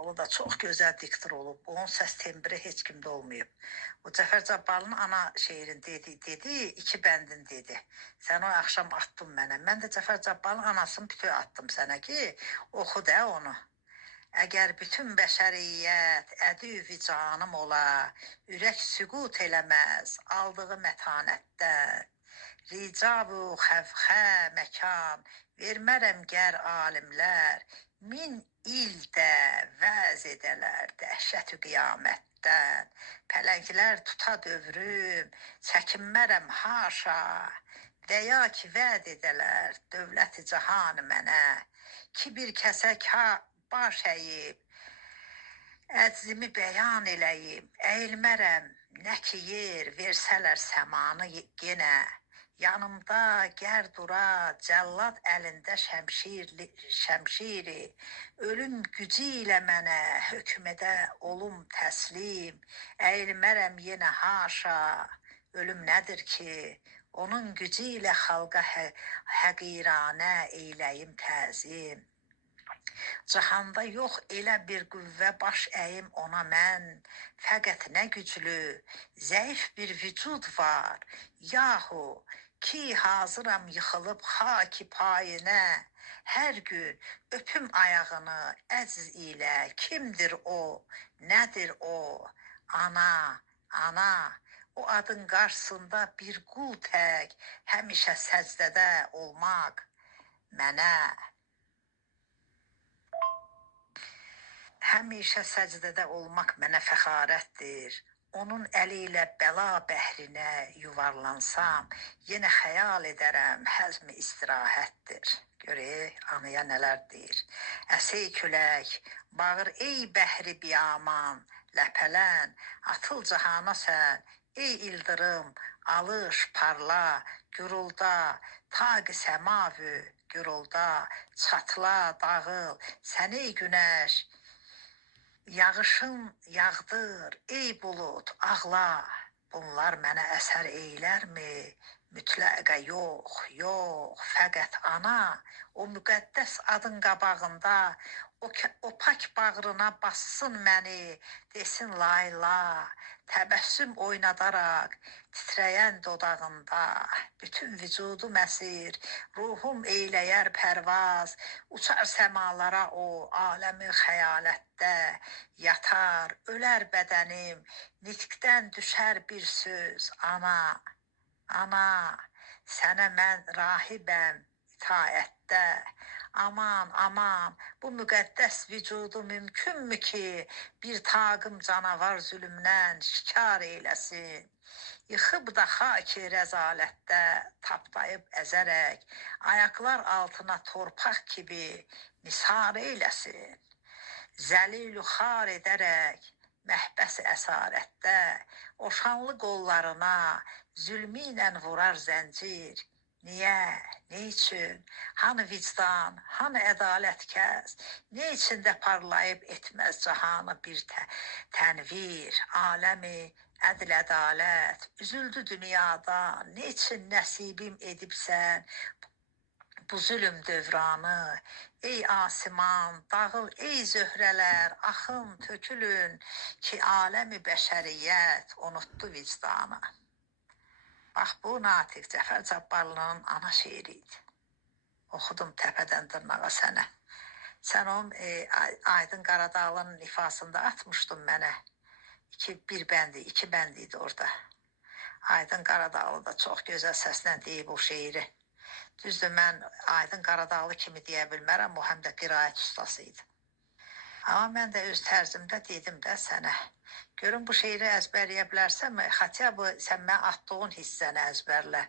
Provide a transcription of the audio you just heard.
O da çox gözəl diktor olub. Onun səs tembri heç kimdə olmayıb. O Cəfər Cabbarlının ana şeirini dedi, iki bəndin dedi. Sən o axşam attın mənə. Mən də Cəfər Cabbarlının anasını bütöv attım sənə ki, oxu da onu. Əgər bütün bəşəriyyət ədüv-i canım ola, ürək süqut eləməz aldığı mətanətdən. Ricav-ı xəvxə məkan vermərəm gər alimlər, min ildə vəz edələr dəhşət-ü qiyamətdən. Pələnglər tuta dövrüm, çəkinmərəm haşa, və ya ki vəd edələr dövlət-i cahan mənə, ki bir kəsək baş əyib, əczimi bəyan eləyim, əyilmərəm, nə ki yer versələr səmanı yenə, yanımda gər dura cəllad əlində şəmşiri, ölüm gücü ilə mənə hökm edə olum təslim, əyilmərəm yenə haşa, ölüm nədir ki, onun gücü ilə xalqa həqiranə eyləyim təzim. Cahanda yox elə bir qüvvə baş əyim ona mən, fəqət nə güclü, zəif bir vücud var, yahu ki hazıram yıxılıb xaki payinə, hər gün öpüm ayağını əcz ilə, kimdir o, nədir o, ana, ana, o adın qarşısında bir qul tək, həmişə səcdədə olmaq mənə. Həmişə səcdədə olmaq mənə fəxarətdir. Onun əli ilə bəla bəhrinə yuvarlansam, yenə xəyal edərəm həzm-i istirahətdir. Görək, anaya nələr deyir. Əsey külək, bağır ey bəhri biyaman, ləpələn, atıl cahana sən, ey ildırım, alış, parla, gürulda, taq-ı səmavü, gürulda, çatla, dağıl, sən ey günəş, yağışın yağdır, ey bulud, ağla. Bunlar mənə əsər eylərmi? Mütləqə yox, yox, fəqət ana, o müqəddəs adın qabağında, o pak bağrına bassın məni, desin layla, təbəssüm oynadaraq, titrəyən dodağında, bütün vücudum əsir, ruhum eyləyər pərvaz, uçar səmalara o, aləmi xəyalətdə, yatar, ölər bədənim, nitqdən düşər bir söz, ana, ana, sənə mən rahibəm, itaətdə, aman, aman, bu müqəddəs vücudu mümkünmü ki, bir taqım canavar zülmdən şikar eyləsin, yıxıb da xaki rəzalətdə, tapdayıb əzərək, ayaqlar altına torpaq kimi nisar eyləsin, zəlilü xar edərək, məhbəs əsarətdə, o şanlı qollarına zülmü ilə vurar zəncir. Niyə? Ne üçün? Hanı vicdan, hanı ədalət kəs? Ne üçün də parlayıb etməz cahanı bir tənvir, aləmi ədl ədalət, üzüldü dünyada, ne üçün nəsibim edibsən bu zülüm dövranı? Ey asiman, dağıl ey zöhrələr, axın, tökülün ki, aləmi bəşəriyyət unutdu vicdanı. Bax, bu Natiq Cəfər Cabbarlının ana şeiriydi. Oxudum təpədən dırnağa sənə. Sən onun Aydın Qaradağlının ifasında atmışdın mənə. Bir bəndi, iki bəndi idi orada. Aydın Qaradağlı da çox gözəl səslə deyib o şeiri. Düzdür, mən Aydın Qaradağlı kimi deyə bilmərəm, o həm də qiraət ustası idi. Amma mən də öz tərzimdə dedim də sənə. Görün bu şeiri əzbərləyə bilərsənmi? Xatya bu sən mən atdığın hissəni əzbərlə.